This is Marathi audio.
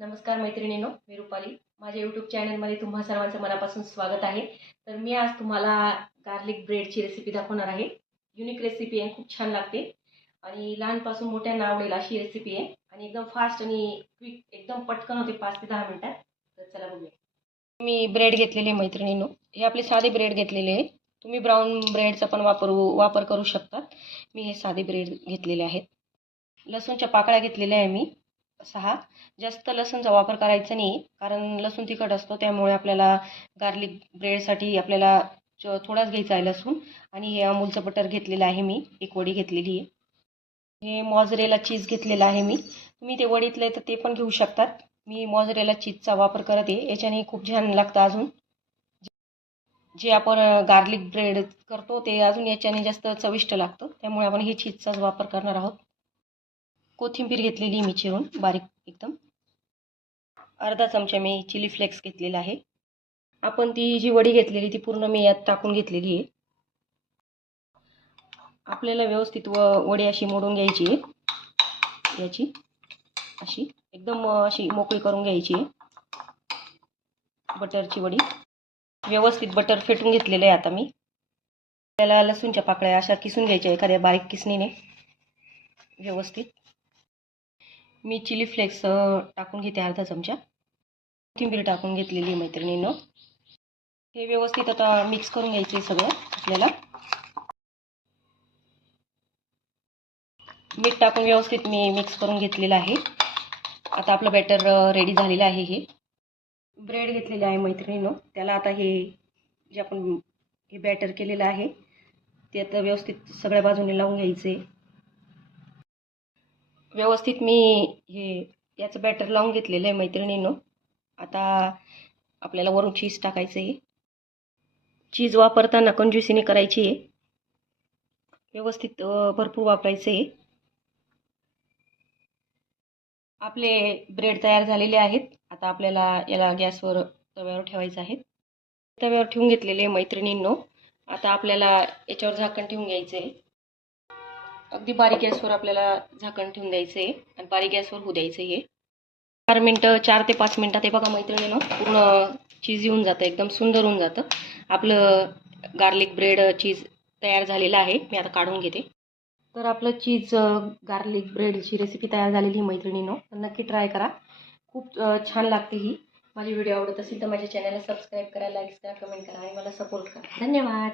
नमस्कार मैत्रिणीनो मी रुपाली. माझ्या यूट्यूब चॅनलमध्ये तुम्हा सर्वांचं मनापासून स्वागत आहे. तर मी आज तुम्हाला गार्लिक ब्रेडची रेसिपी दाखवणार आहे. युनिक रेसिपी आहे खूप छान लागते. आणि लहानपासून मोठ्यांना आवडेल अशी रेसिपी आहे. आणि एकदम फास्ट आणि क्विक एकदम पटकन होते पाच ते दहा मिनटात. तर चला बघूया. मी ब्रेड घेतलेले आहे मैत्रिणीनो. हे आपले साधे ब्रेड घेतलेले आहे. तुम्ही ब्राऊन ब्रेडचा पण वापरू वापर करू शकतात. मी हे साधे ब्रेड घेतलेले आहेत. लसूणच्या पाकळ्या घेतलेल्या आहे मी. सहा. जास्त लसूणचा वापर करायचा नाही कारण लसूण तिखट असतो त्यामुळे आपल्याला गार्लिक ब्रेडसाठी आपल्याला च थोडाच घ्यायचा आहे लसूण. आणि हे अमूलचं बटर घेतलेलं आहे मी एक वडी घेतलेली आहे. हे मॉझरेला चीज घेतलेलं आहे मी. तुम्ही ते वडीतलं आहे तर ते पण घेऊ शकतात. मी मॉझरेला चीजचा वापर करत आहे याच्याने खूप छान लागतं अजून. जे आपण गार्लिक ब्रेड करतो ते अजून याच्याने जास्त चविष्ट लागतं. त्यामुळे आपण हे चीजचाच वापर करणार आहोत. कोथिंबीर घेतलेली मी चिरून बारीक एकदम. अर्धा चमचा मी चिली फ्लेक्स घेतलेला आहे. आपण ती जी वडी घेतलेली ती पूर्ण मी यात टाकून घेतलेली आहे. आपल्याला व्यवस्थित व वडी अशी मोडून घ्यायची आहे याची अशी. एकदम अशी मोकळी करून घ्यायची आहे. बटरची वडी. व्यवस्थित बटर फेटून घेतलेलं आहे आता मी. त्याला लसूणच्या पाकळ्या अशा किसून घ्यायच्या एखाद्या बारीक किसणीने. व्यवस्थित. मी चिली फ्लेक्स टाकून घेते अर्धा चमचा. कोथिंबीर टाकून घेतलेली मैत्रिणीनं. हे व्यवस्थित आता मिक्स करून घ्यायचे सगळं आपल्याला. मीठ टाकून व्यवस्थित मी मिक्स करून घेतलेलं आहे. आता आपलं बॅटर रेडी झालेलं आहे हे. ब्रेड घेतलेले आहे मैत्रिणीनं. त्याला आता हे जे आपण हे बॅटर केलेलं आहे ते आता व्यवस्थित सगळ्या बाजूने लावून घ्यायचे. व्यवस्थित मी हे याचं बॅटर लावून घेतलेलं आहे मैत्रिणीनं. आता आपल्याला वरून चीज टाकायचं आहे चीज वापरताना कंज्युसीने करायची आहे. व्यवस्थित भरपूर वापरायचं आहे आपले ब्रेड तयार झालेले आहेत. आता आपल्याला याला गॅसवर तव्यावर ठेवायचं आहे. तव्यावर ठेवून घेतलेले मैत्रिणींनो. आता आपल्याला याच्यावर झाकण ठेवून घ्यायचं आहे अगदी बारीक गॅसवर आपल्याला झाकण ठेवून द्यायचं आहे आणि बारीक गॅसवर होऊ द्यायचं आहे चार मिनटं चार ते पाच मिनटात हे बघा मैत्रिणीनं पूर्ण चीज येऊन जातं एकदम सुंदर होऊन जातं. आपलं गार्लिक ब्रेड चीज तयार झालेलं आहे. मी आता काढून घेते. तर आपलं चीज गार्लिक ब्रेडची रेसिपी तयार झालेली मैत्रिणीनो. नक्की ट्राय करा. खूप छान लागते ही. माझी व्हिडिओ आवडत असेल तर माझ्या चॅनलला सबस्क्राईब करा लाईक्स करा कमेंट करा आणि मला सपोर्ट करा. धन्यवाद!